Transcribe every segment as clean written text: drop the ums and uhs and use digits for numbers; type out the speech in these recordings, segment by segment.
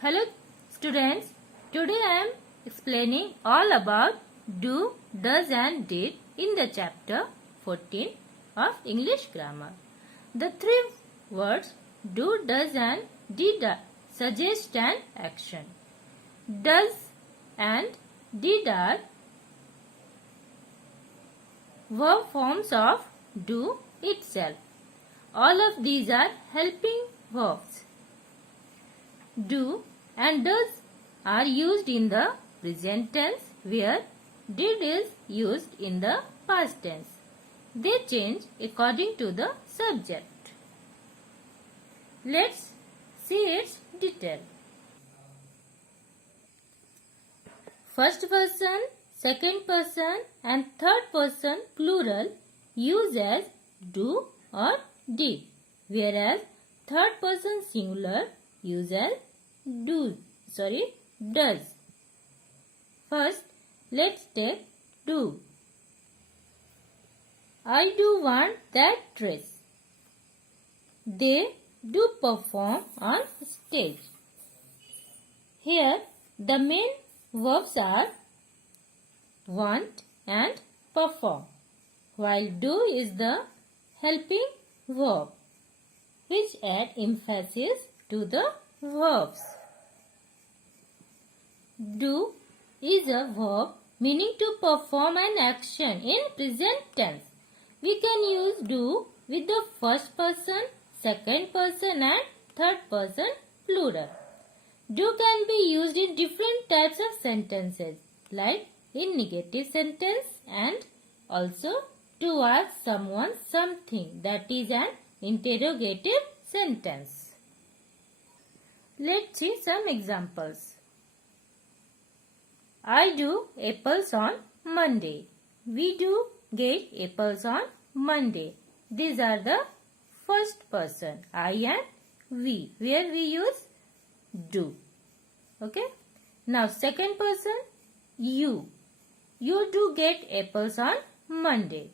Hello students, today I am explaining all about do, does and did in the chapter 14 of English grammar. The three words do, does and did suggest an action. Does and did are verb forms of do itself. All of these are helping verbs. Do and does are used in the present tense where did is used in the past tense. They change according to the subject. Let's see its detail. First person, second person and third person plural use as do or did, whereas third person singular use as does. First, let's take do. I do want that dress. They do perform on stage. Here, the main verbs are want and perform, while do is the helping verb, which add emphasis to the verbs. Do is a verb meaning to perform an action in present tense. We can use do with the first person, second person and third person plural. Do can be used in different types of sentences, like in negative sentence and also to ask someone something, that is an interrogative sentence. Let's see some examples. I do apples on Monday. We do get apples on Monday. These are the first person, I and we, where we use do. Okay. Now second person, you. You do get apples on Monday.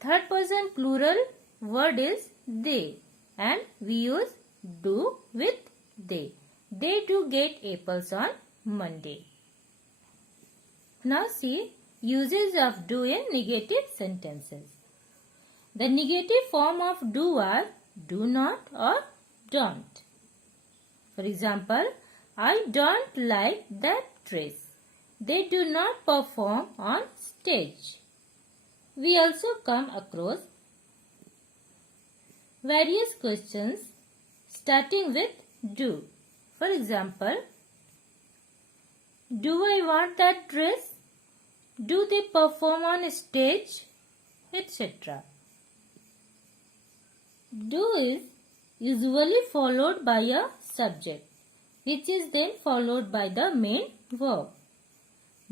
Third person plural word is they and we use do with they. They do get apples on Monday. Now see uses of do in negative sentences. The negative form of do are do not or don't. For example, I don't like that dress. They do not perform on stage. We also come across various questions starting with do. For example, do I want that dress? Do they perform on stage? Etc. Do is usually followed by a subject, which is then followed by the main verb.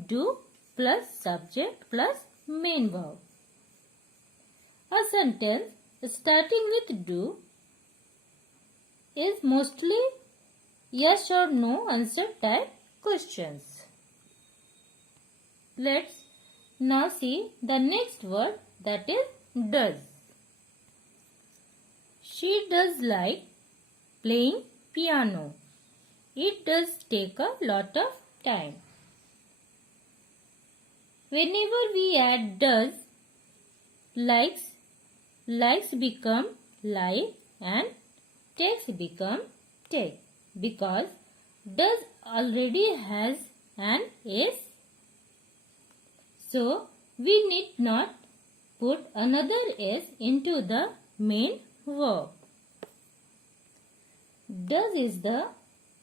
Do plus subject plus main verb. A sentence starting with do is mostly yes or no answer type questions. Let's now see the next word, that is does. She does like playing piano. It does take a lot of time. Whenever we add does, likes become like and takes become take, because does already has an s. So we need not put another s into the main verb. Does is the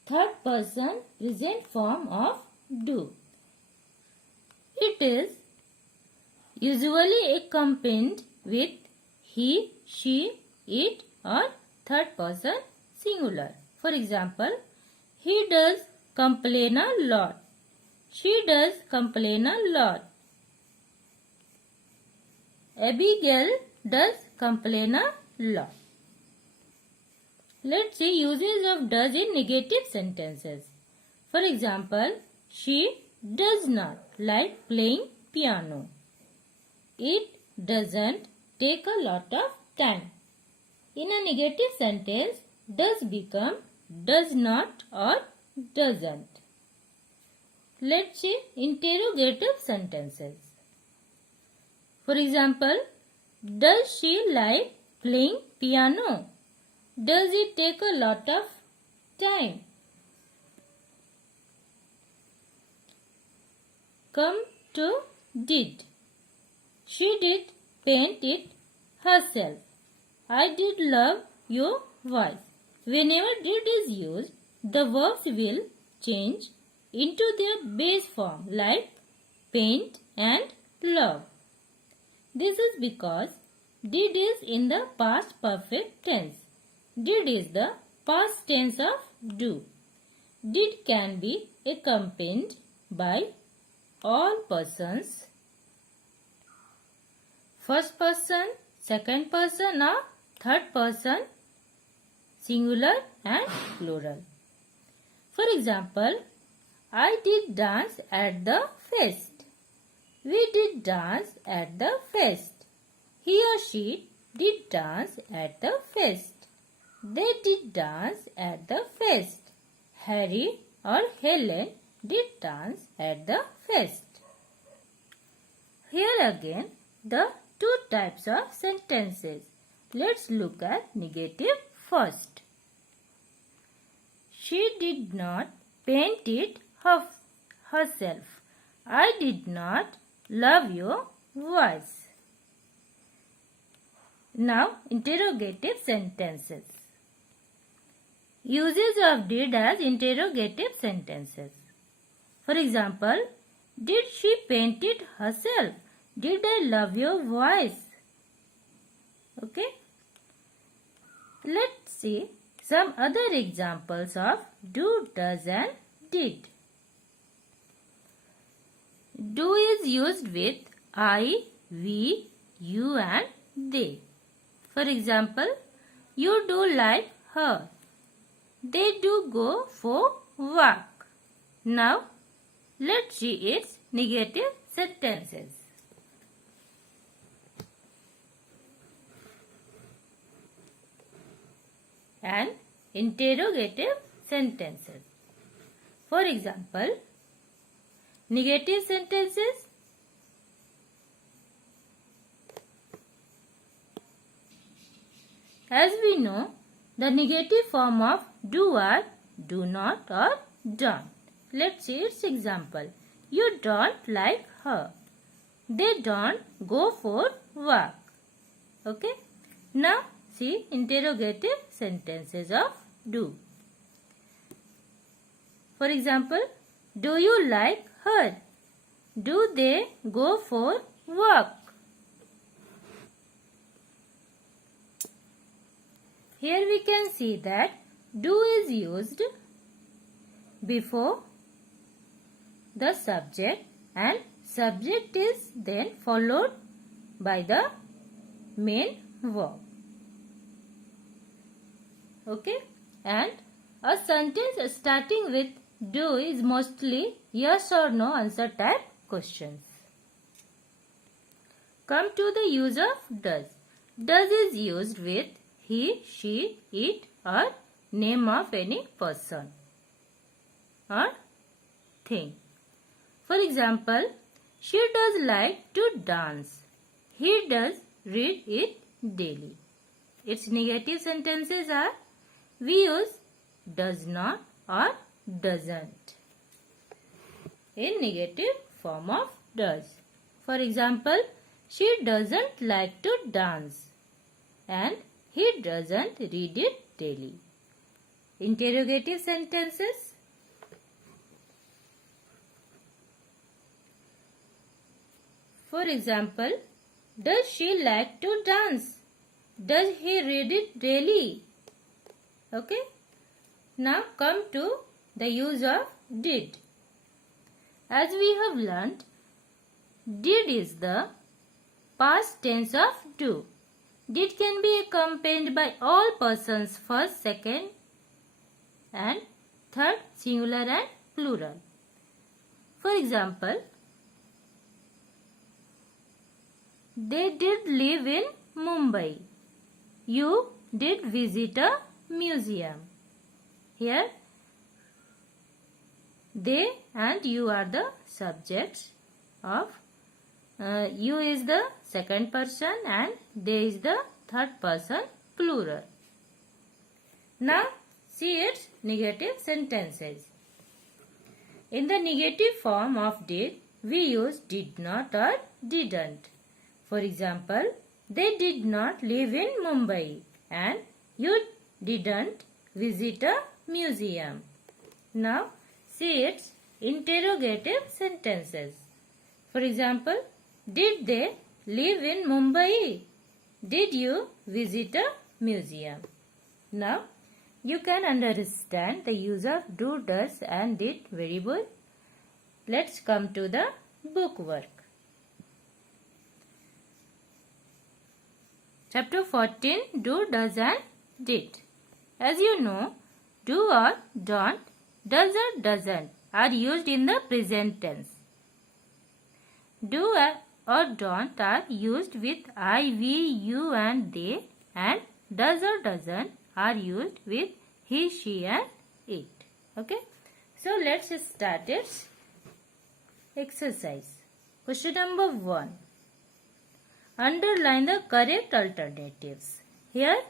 third person present form of do. It is usually accompanied with he, she, it or third person singular. For example, he does complain a lot. She does complain a lot. Abigail does complain a lot. Let's see uses of does in negative sentences. For example, she does not like playing piano. It doesn't take a lot of time. In a negative sentence, does become does not or doesn't. Let's see interrogative sentences. For example, does she like playing piano? Does it take a lot of time? Come to did. She did paint it herself. I did love your voice. Whenever did is used, the verbs will change into their base form like paint and love. This is because did is in the past perfect tense. Did is the past tense of do. Did can be accompanied by all persons, first person, second person or third person, singular and plural. For example, I did dance at the fest. We did dance at the fest. He or she did dance at the fest. They did dance at the fest. Harry or Helen did dance at the fest. Here again the two types of sentences. Let's look at negative first. She did not paint it herself. I did not love your voice. Now interrogative sentences. Uses of did as interrogative sentences. For example, did she paint it herself? Did I love your voice? Okay. Let's see some other examples of do, does and did. Do is used with I, we, you and they. For example, you do like her. They do go for walk. Now, let's see its negative sentences. And interrogative sentences. For example, negative sentences. As we know, the negative form of do are do not or don't. Let's see its example. You don't like her. They don't go for walk. Okay. Now see interrogative sentences of do. For example, do you like her? Do they go for walk? Here we can see that do is used before the subject and subject is then followed by the main verb. Okay, and a sentence starting with do is mostly yes or no answer type questions. Come to the use of does. Does is used with he, she, it or name of any person or thing. For example, she does like to dance. He does read it daily. Its negative sentences are we use does not or doesn't in negative form of does. For example, she doesn't like to dance and he doesn't read it daily. Interrogative sentences. For example, does she like to dance? Does he read it daily? Okay. Now come to the use of did. As we have learnt, did is the past tense of do. Did can be accompanied by all persons first, second and third, singular and plural. For example, they did live in Mumbai. You did visit a museum. Here, they and you are the subjects of you is the second person and they is the third person plural. Now see its negative sentences. In the negative form of did, we use did not or didn't. For example, they did not live in Mumbai and you didn't visit a museum. Now see its interrogative sentences. For example, did they live in Mumbai? Did you visit a museum? Now you can understand the use of do, does and did very well. Let's come to the book work. Chapter 14, do, does and did. As you know, do or don't, does or doesn't are used in the present tense. Do or don't are used with I, we, you and they, and does or doesn't are used with he, she and it. Okay. So let's start its exercise. Question number 1. Underline the correct alternatives. Here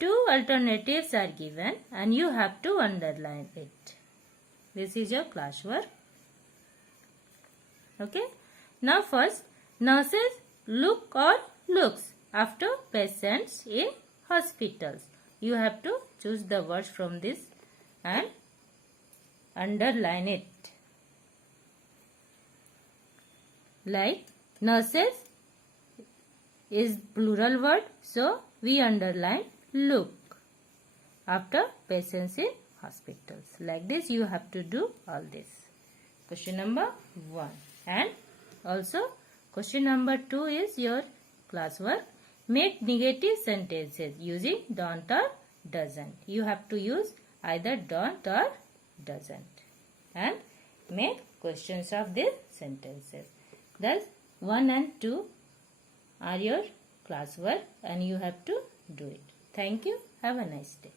2 alternatives are given and you have to underline it. This is your classwork. Okay. Now first, nurses look or looks after patients in hospitals. You have to choose the words from this and underline it. Like nurses is plural word, so we underline look after patients in hospitals. Like this you have to do all this. Question number 1. And also question number 2 is your classwork. Make negative sentences using don't or doesn't. You have to use either don't or doesn't. And make questions of these sentences. Thus 1 and 2 are your classwork and you have to do it. Thank you. Have a nice day.